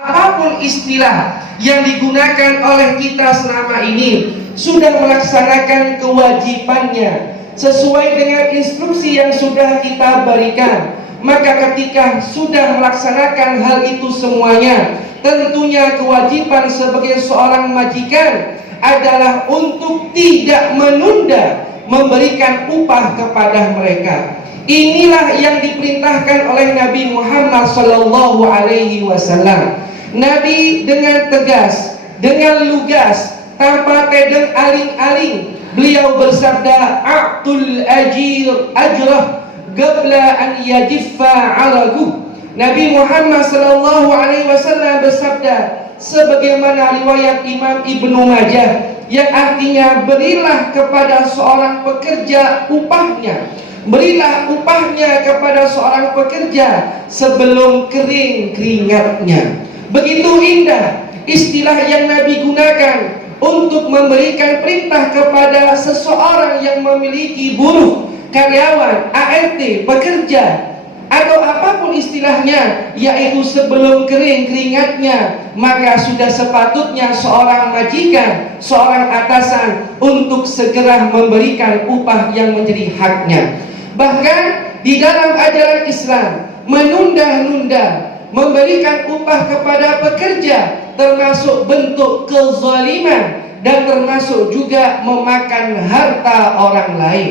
Apapun istilah yang digunakan oleh kita selama ini sudah melaksanakan kewajibannya sesuai dengan instruksi yang sudah kita berikan. Maka ketika sudah melaksanakan hal itu semuanya, tentunya kewajiban sebagai seorang majikan adalah untuk tidak menunda memberikan upah kepada mereka. Inilah yang diperintahkan oleh Nabi Muhammad sallallahu alaihi wasallam. Nabi dengan tegas, dengan lugas, tanpa tedeng aling-aling, beliau bersabda, "A'tul ajir ajrah qabla an yajiffa 'araguh." Nabi Muhammad sallallahu alaihi wasallam bersabda sebagaimana riwayat Imam Ibnu Majah, yang artinya berilah kepada seorang pekerja upahnya, berilah upahnya kepada seorang pekerja sebelum kering keringatnya. Begitu indah istilah yang Nabi gunakan untuk memberikan perintah kepada seseorang yang memiliki buruh, karyawan, ART, pekerja, atau apapun istilahnya, yaitu sebelum kering keringatnya. Maka sudah sepatutnya seorang majikan, seorang atasan untuk segera memberikan upah yang menjadi haknya. Bahkan di dalam ajaran Islam, menunda-nunda memberikan upah kepada pekerja termasuk bentuk kezaliman dan termasuk juga memakan harta orang lain.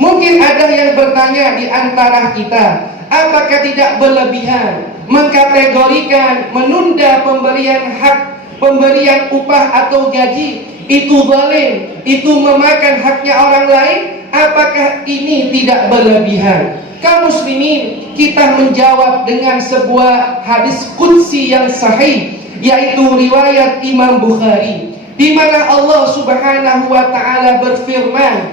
Mungkin ada yang bertanya di antara kita, apakah tidak berlebihan mengkategorikan menunda pemberian hak, pemberian upah atau gaji itu zalim, itu memakan haknya orang lain? Apakah ini tidak berlebihan? Kaum muslimin, kita menjawab dengan sebuah hadis qudsi yang sahih, yaitu riwayat Imam Bukhari, di mana Allah Subhanahu wa taala berfirman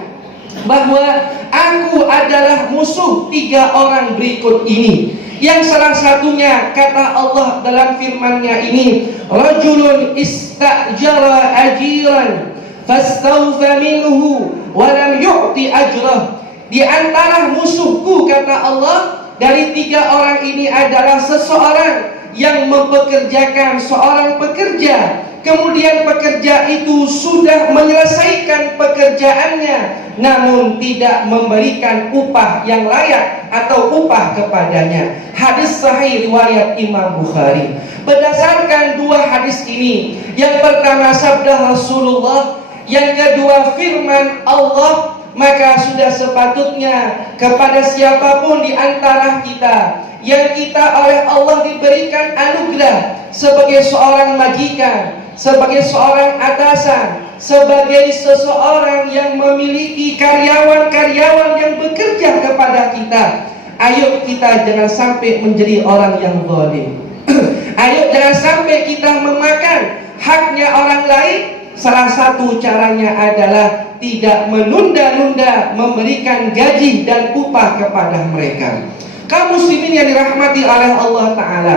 bahwa aku adalah musuh tiga orang berikut ini. Yang salah satunya kata Allah dalam firman-Nya ini, rajulun istajara ajiran fastawfa minhu wa lam yu'ti ajrah. Di antara musuhku, kata Allah, dari tiga orang ini adalah seseorang yang mempekerjakan seorang pekerja, kemudian pekerja itu sudah menyelesaikan pekerjaannya namun tidak memberikan upah yang layak atau upah kepadanya. Hadis sahih riwayat Imam Bukhari. Berdasarkan dua hadis ini, yang pertama sabda Rasulullah, yang kedua firman Allah, maka sudah sepatutnya kepada siapapun di antara kita yang kita oleh Allah diberikan anugerah sebagai seorang majikan, sebagai seorang atasan, sebagai seseorang yang memiliki karyawan-karyawan yang bekerja kepada kita, ayo kita jangan sampai menjadi orang yang zalim. Ayo jangan sampai kita memakan haknya orang lain. Salah satu caranya adalah tidak menunda-nunda memberikan gaji dan upah kepada mereka. Kaum muslimin yang dirahmati oleh Allah Ta'ala,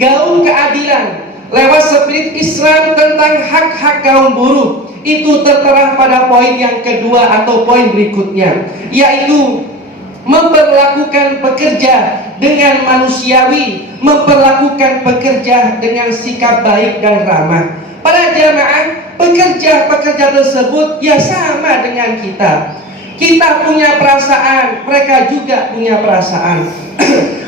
gaung keadilan lewat spirit Islam tentang hak-hak kaum buruh itu tertera pada poin yang kedua atau poin berikutnya, yaitu memperlakukan pekerja dengan manusiawi, memperlakukan pekerja dengan sikap baik dan ramah. Para jamaah, pekerja-pekerja tersebut ya sama dengan kita. Kita punya perasaan, mereka juga punya perasaan.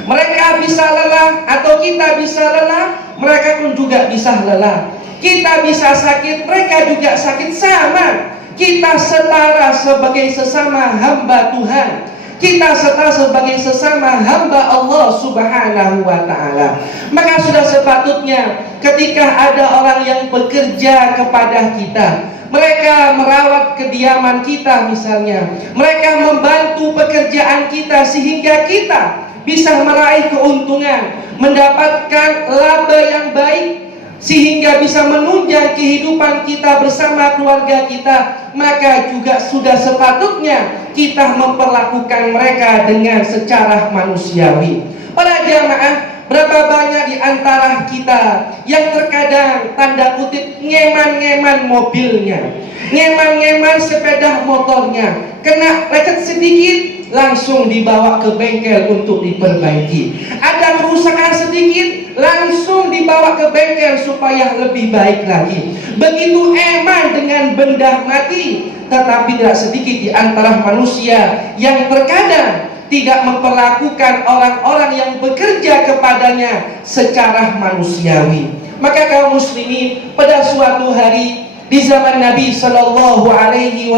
Mereka bisa lelah atau kita bisa lelah, mereka pun juga bisa lelah. Kita bisa sakit, mereka juga sakit, sama. Kita setara sebagai sesama hamba Tuhan. Kita setara sebagai sesama hamba Allah Subhanahu wa ta'ala. Maka sudah sepatutnya ketika ada orang yang bekerja kepada kita, mereka merawat kediaman kita misalnya, mereka membantu pekerjaan kita sehingga kita bisa meraih keuntungan, mendapatkan laba yang baik, sehingga bisa menunjang kehidupan kita bersama keluarga kita, maka juga sudah sepatutnya kita memperlakukan mereka dengan secara manusiawi. Para jamaah, berapa banyak di antara kita yang terkadang tanda kutip ngeman-ngeman mobilnya, ngeman-ngeman sepeda motornya, kena lecet sedikit langsung dibawa ke bengkel untuk diperbaiki. Ada kerusakan sedikit langsung dibawa dibawa ke bengkel supaya lebih baik lagi. Begitu eman dengan benda mati. Tetapi tidak sedikit di antara manusia yang terkadang tidak memperlakukan orang-orang yang bekerja kepadanya secara manusiawi. Maka kaum muslimin, pada suatu hari di zaman Nabi Sallallahu Alaihi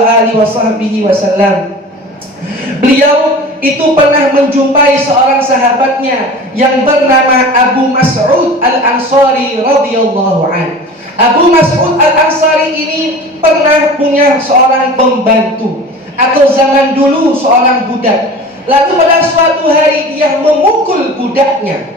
Wasallam, beliau itu pernah menjumpai seorang sahabatnya yang bernama Abu Mas'ud Al-Ansari radhiyallahu anhu. Abu Mas'ud Al-Ansari ini pernah punya seorang pembantu, atau zaman dulu seorang budak. Lalu pada suatu hari dia memukul budaknya.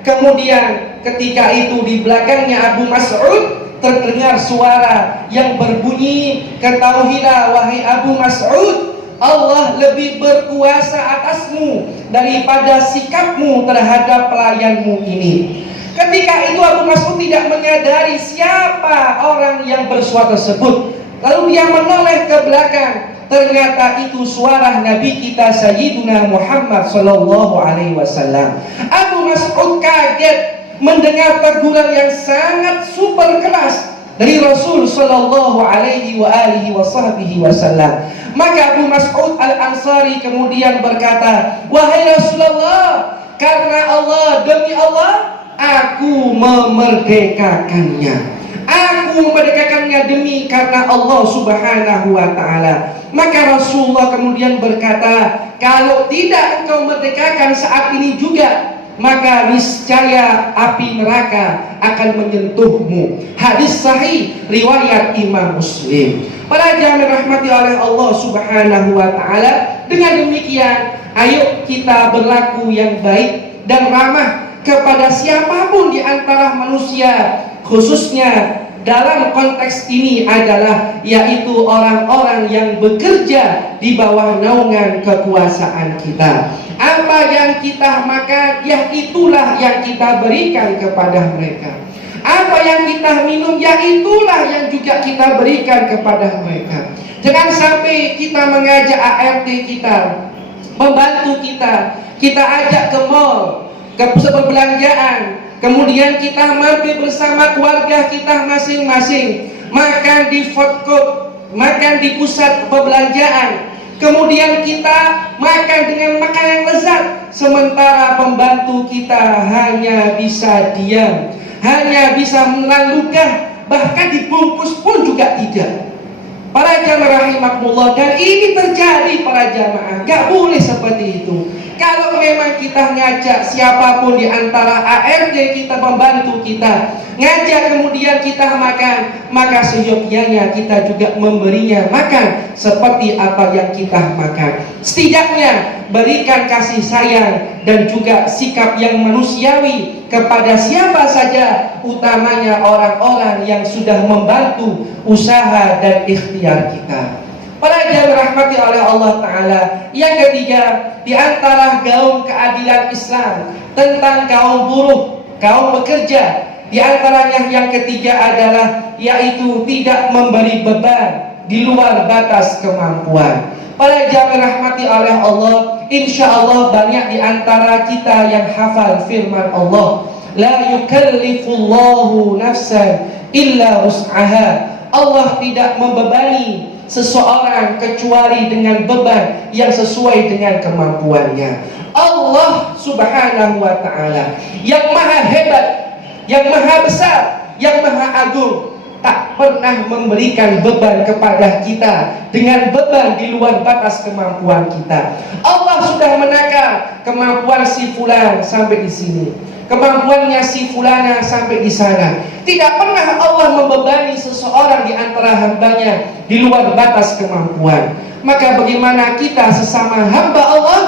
Kemudian ketika itu di belakangnya Abu Mas'ud terdengar suara yang berbunyi, "Ketahuilah wahai Abu Mas'ud, Allah lebih berkuasa atasmu daripada sikapmu terhadap pelayanmu ini." Ketika itu Abu Mas'ud tidak menyadari siapa orang yang bersuara tersebut. Lalu dia menoleh ke belakang. Ternyata itu suara Nabi kita Sayyiduna Muhammad Sallallahu Alaihi Wasallam. Abu Mas'ud kaget mendengar teguran yang sangat super keras dari Rasul Sallallahu Alaihi Wasallam. Maka Abu Mas'ud Al-Ansari kemudian berkata, "Wahai Rasulullah, karena Allah, demi Allah, aku memerdekakannya. Aku memerdekakannya demi karena Allah Subhanahu wa ta'ala." Maka Rasulullah kemudian berkata, "Kalau tidak engkau merdekakan saat ini juga, maka niscaya api neraka akan menyentuhmu." Hadis sahih riwayat Imam Muslim. Para jamaah rahmati oleh Allah Subhanahu wa ta'ala, dengan demikian ayo kita berlaku yang baik dan ramah kepada siapapun di antara manusia, khususnya dalam konteks ini adalah yaitu orang-orang yang bekerja di bawah naungan kekuasaan kita. Apa yang kita makan, ya itulah yang kita berikan kepada mereka. Apa yang kita minum, ya itulah yang juga kita berikan kepada mereka. Jangan sampai kita mengajak ART kita, membantu kita ajak ke mall, ke pusat perbelanjaan, kemudian kita mampir bersama keluarga kita masing-masing, makan di food court, makan di pusat perbelanjaan, kemudian kita makan dengan makanan yang lezat, sementara pembantu kita hanya bisa diam, hanya bisa menelan ludah, bahkan dibungkus pun juga tidak. Para jamaah rahimakumullah, dan ini terjadi para jamaah, gak boleh seperti itu. Kalau memang kita ngajak siapapun di antara ART kita, membantu kita, ngajak kemudian kita makan, maka seyogyanya kita juga memberinya makan seperti apa yang kita makan. Setidaknya berikan kasih sayang dan juga sikap yang manusiawi kepada siapa saja, utamanya orang-orang yang sudah membantu usaha dan ikhtiar kita. Para jamaah rahmati oleh Allah Ta'ala, yang ketiga di antara gaung keadilan Islam tentang kaum buruh, kaum pekerja, di antaranya yang ketiga adalah yaitu tidak memberi beban di luar batas kemampuan. Para jamaah rahmati oleh Allah, insya Allah banyak di antara kita yang hafal firman Allah, la yukallifullahu nafsan illa wus'aha. Allah tidak membebani seseorang kecuali dengan beban yang sesuai dengan kemampuannya. Allah Subhanahu wa ta'ala yang maha hebat, yang maha besar, yang maha agung, tak pernah memberikan beban kepada kita dengan beban di luar batas kemampuan kita. Allah sudah menakar kemampuan si fulan sampai di sini, kemampuannya si fulana sampai di sana. Tidak pernah Allah membebani seseorang di antara hambanya di luar batas kemampuan. Maka bagaimana kita sesama hamba Allah,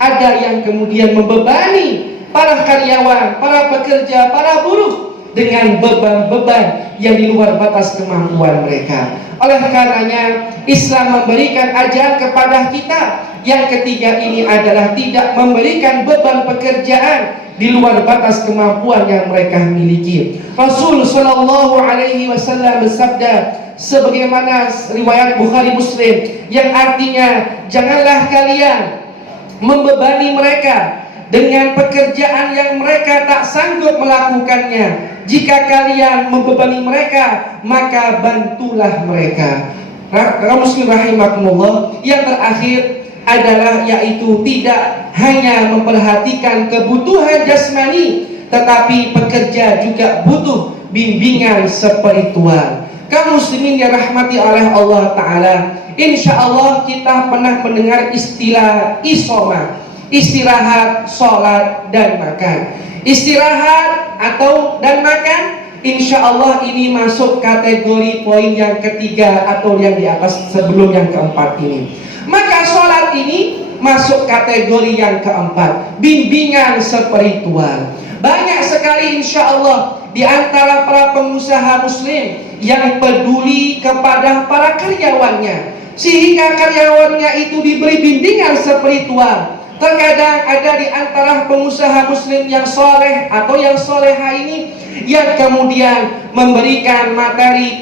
ada yang kemudian membebani para karyawan, para pekerja, para buruh dengan beban-beban yang di luar batas kemampuan mereka. Oleh karenanya Islam memberikan ajaran kepada kita yang ketiga ini adalah tidak memberikan beban pekerjaan di luar batas kemampuan yang mereka miliki. Rasul Sallallahu Alaihi Wasallam bersabda sebagaimana riwayat Bukhari Muslim, yang artinya janganlah kalian membebani mereka dengan pekerjaan yang mereka tak sanggup melakukannya. Jika kalian membebani mereka, maka bantulah mereka. Kaum muslim rahimakumullah, yang terakhir adalah yaitu tidak hanya memperhatikan kebutuhan jasmani, tetapi pekerja juga butuh bimbingan spiritual. Kaum muslimin yang rahmati oleh Allah Ta'ala, insya Allah kita pernah mendengar istilah isoma, istirahat, sholat, dan makan. Istirahat dan makan, insya Allah ini masuk kategori poin yang ketiga atau yang di atas sebelum yang keempat ini. Maka sholat ini masuk kategori yang keempat, bimbingan spiritual. Banyak sekali insya Allah di antara para pengusaha muslim yang peduli kepada para karyawannya, sehingga karyawannya itu diberi bimbingan spiritual. Terkadang ada di antara pengusaha muslim yang soleh atau yang soleha ini yang kemudian memberikan materi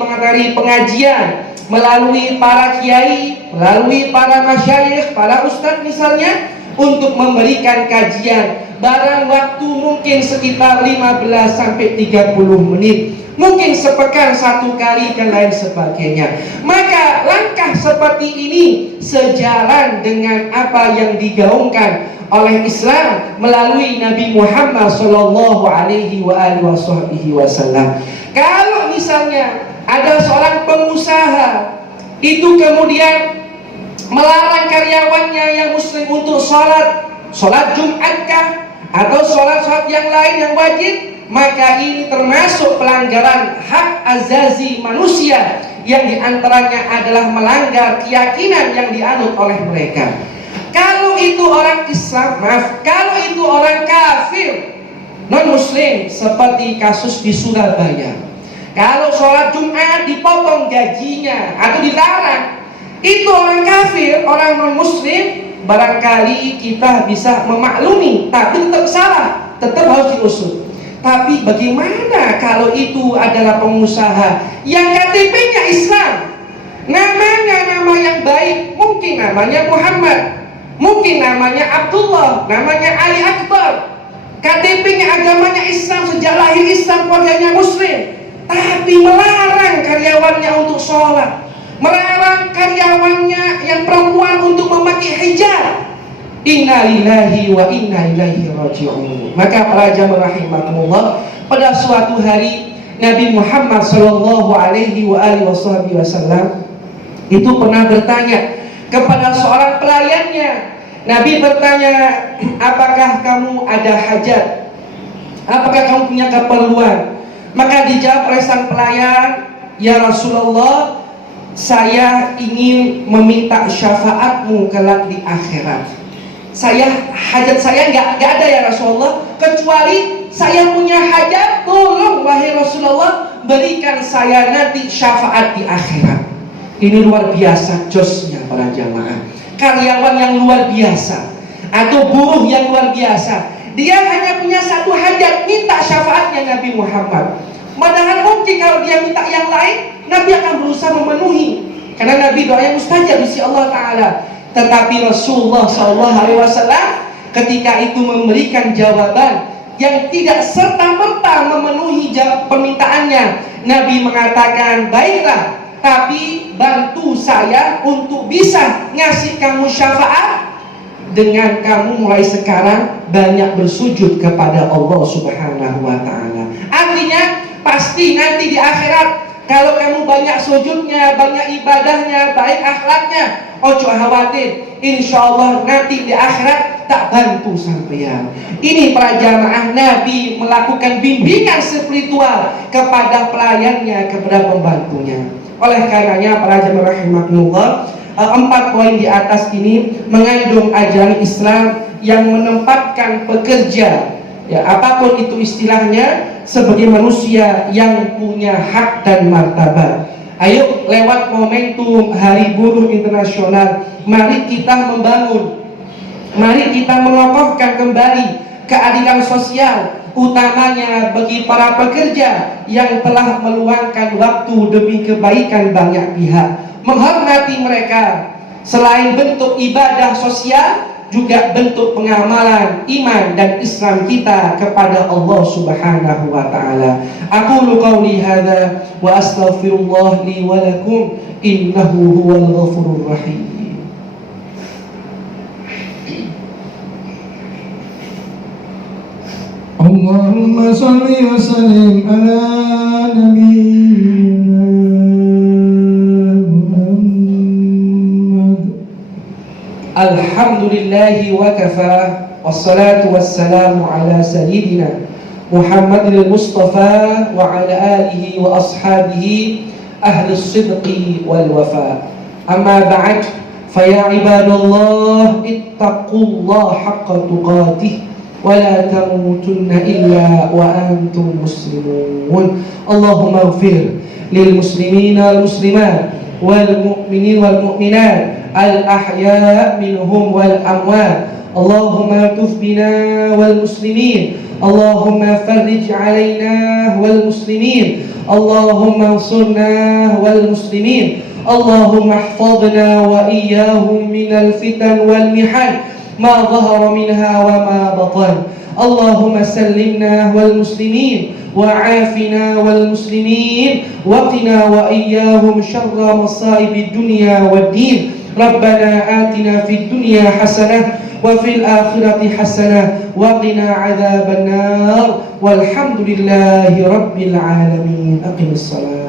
pengajian melalui para kiai, melalui para masyayikh, para ustadz misalnya, untuk memberikan kajian barang waktu mungkin sekitar 15 sampai 30 menit, mungkin sepekan satu kali dan lain sebagainya. Maka langkah seperti ini sejalan dengan apa yang digaungkan oleh Islam melalui Nabi Muhammad sallallahu alaihi wasallam. Kalau misalnya ada seorang pengusaha itu kemudian melarang karyawannya yang muslim untuk sholat Jumatkah atau sholat yang lain yang wajib, maka ini termasuk pelanggaran hak azazi manusia yang diantaranya adalah melanggar keyakinan yang dianut oleh mereka. Kalau itu orang Islam, kalau itu orang kafir non muslim seperti kasus di Surabaya, kalau sholat Jumat dipotong gajinya atau dilarang, itu orang kafir, orang non muslim, barangkali kita bisa memaklumi, tapi tetap salah, tetap harus diusut. Tapi bagaimana kalau itu adalah pengusaha yang KTP-nya Islam, namanya nama yang baik, mungkin namanya Muhammad, mungkin namanya Abdullah, namanya Ali Akbar, KTP-nya agamanya Islam, sejak lahir Islam, keluarganya muslim, tapi melarang karyawannya untuk sholat, melarang karyawannya yang perempuan untuk memakai hijab. Inna lillahi wa inna ilaihi raji'un. Maka para jamaah rahimakumullah, pada suatu hari Nabi Muhammad sallallahu alaihi wasallam itu pernah bertanya kepada seorang pelayannya. Nabi bertanya, apakah kamu ada hajat? Apakah kamu punya keperluan? Maka dijawab oleh sang pelayan, ya Rasulullah, saya ingin meminta syafaatmu kelak di akhirat. Hajat saya nggak ada ya Rasulullah, kecuali saya punya hajat, tolong wahai Rasulullah berikan saya nanti syafaat di akhirat. Ini luar biasa josnya para jamaah, karyawan yang luar biasa atau buruh yang luar biasa. Dia hanya punya satu hajat, minta syafaatnya Nabi Muhammad. Padahal mungkin kalau dia minta yang lain, Nabi akan berusaha memenuhi, karena Nabi doanya mustajab di sisi Allah Ta'ala. Tetapi Rasulullah SAW ketika itu memberikan jawaban yang tidak serta-merta memenuhi permintaannya. Nabi mengatakan, baiklah, tapi bantu saya untuk bisa ngasih kamu syafaat dengan kamu mulai sekarang banyak bersujud kepada Allah Subhanahu wa Ta'ala. Artinya pasti nanti di akhirat, kalau kamu banyak sujudnya, banyak ibadahnya, baik akhlaknya, ojo khawatir, insya Allah nanti di akhirat tak bantu sampeyan. Ini para jamaah, Nabi melakukan bimbingan spiritual kepada pelayannya, kepada pembantunya. Oleh karenanya para jamaah rahimakumullah, 4 poin di atas ini mengandung ajaran Islam yang menempatkan pekerja, ya apapun itu istilahnya, sebagai manusia yang punya hak dan martabat. Ayo lewat momentum Hari Buruh Internasional, mari kita membangun, mari kita mengokohkan kembali keadilan sosial, utamanya bagi para pekerja yang telah meluangkan waktu demi kebaikan banyak pihak. Menghormati mereka selain bentuk ibadah sosial, juga bentuk pengamalan iman dan Islam kita kepada Allah Subhanahu wa taala. Aqulu qauli hadza wa astaghfirullah li wa lakum innahu huwal ghafurur rahim. Allahumma shalli wa sallim ala nabiyyina Muhammad. Alhamdulillahi wa kafa, wassalatu wassalamu ala sayyidina Muhammadil Mustafa wa ala alihi wa ashabihi ahli sidqi wal wafa. Amma ba'd, faya ibadallah ittaqullaha haqqa tuqatih wa la tamutunna illa wa antum muslimun. Allahumma ighfir lil muslimina wal muslimat wal mu'minin wal mu'minat al ahya minhum wal amwat. Allahumma tuf bina wal muslimin, Allahumma farrij alaina wal muslimin, Allahumma ansurna wal muslimin, Allahumma ihfadna wa iyyahum minal fitan wal mihan ma dhahara minha wa ma batan. Allahumma sallimna wal muslimin wa afina wal muslimin wa qina wa iyyahum syarra masaibid dunya wad din. Rabbana atina fid dunya hasanah wa fil akhirati hasanah wa qina adzaban nar. Walhamdulillahi rabbil alamin. Aqimis salat.